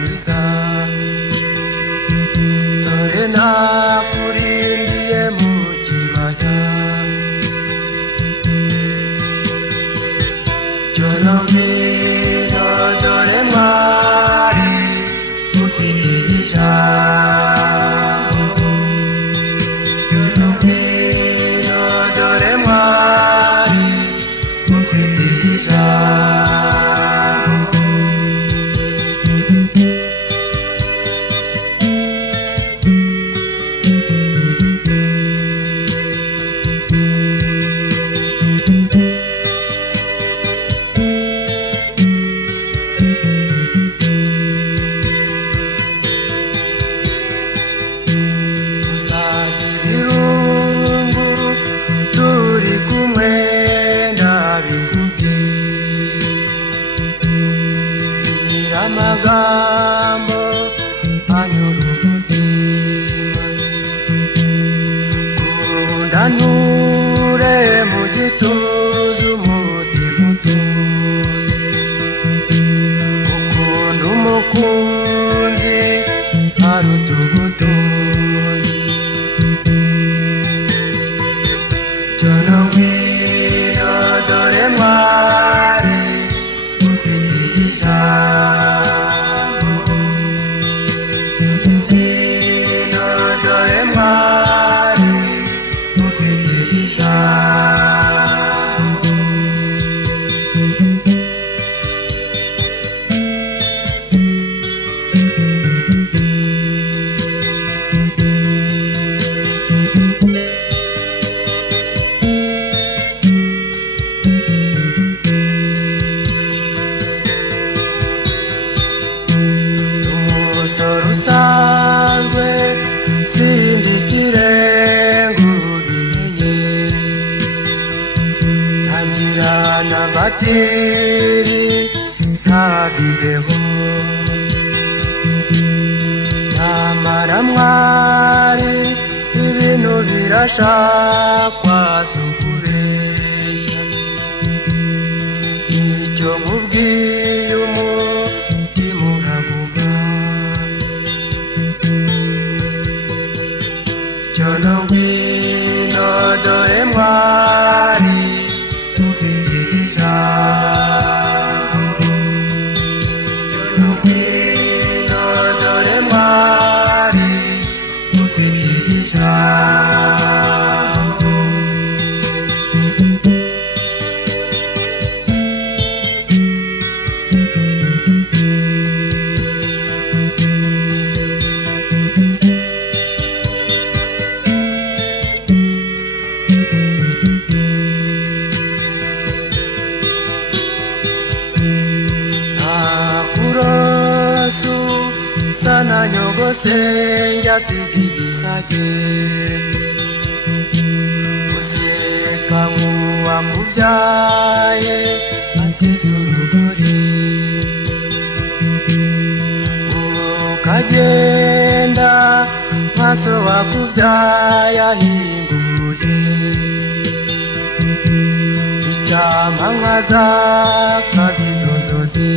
kunaniza dore nakurindiye mu kibaya cyono ngwino dore mwari ufite ijambo cyono ngwino dore mwari ufite ijambo amagambo anyura umutima kunda nture mu gituza umutima utuze ukunda umukunzi aruta ubutunzi cyono ngwino dore mwari ufite ijambo ngwino dore mwari ufite ijambo rusanzwe sindikire ngubimenye ntangira na batiri nta videho nyamara mwari ibintu birashakwa sukubeshya icyo nkubwiye umutima uraguma cyono ngwino dore mwari ufite ijambo cyono ngwino dore mwari ufite ijambo sana nyogose njasigisage useka nkuwa kubyaye ateze urugori ukagenda maso wakubyaye ahinguye icyampa nkazakabizo nzozi